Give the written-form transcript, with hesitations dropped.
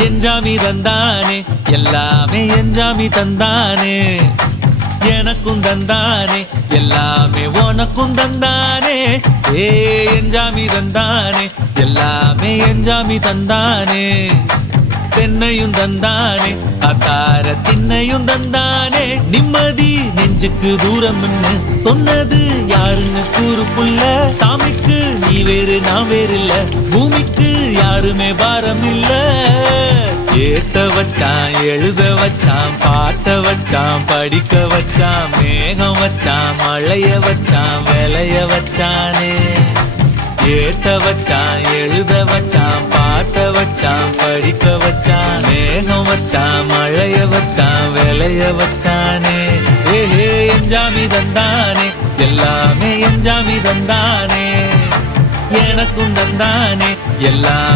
எஞ்சாமி தந்தானே எல்லாமே எஞ்சாமி தந்தானே எனக்கும் தந்தானே எல்லாமே உனக்கும் தந்தானே ஏ எஞ்சாமி தந்தானே எல்லாமே எஞ்சாமி தந்தானே தென்னையும் தந்தானே அத்தார திண்ணையும் தந்தானே நிம்மதி நெஞ்சுக்கு தூரம் சொன்னது யாருன்னு கூறு புள்ள சாமிக்கு நீ வேறு நான் வேறு இல்ல பூமிக்கு யாருமே பாரம் இல்ல ஏத்த வச்சான் எழுத வச்சான் பாட்ட வச்சான் படிக்க வச்சான் மேகம் வச்சான் மழைய வச்சான் விளைய வச்சானே ஏத்த வச்சான் எழுத வச்சான் பாட்ட வச்சான் படிக்க வச்சான் மேகம் வச்சான் மழைய வச்சான் விளைய வச்சானே ஏஹே எஞ்சாமி தந்தானே எல்லாமே எஞ்சாமி தந்தானே எனக்கும் தந்தானே எல்லாமே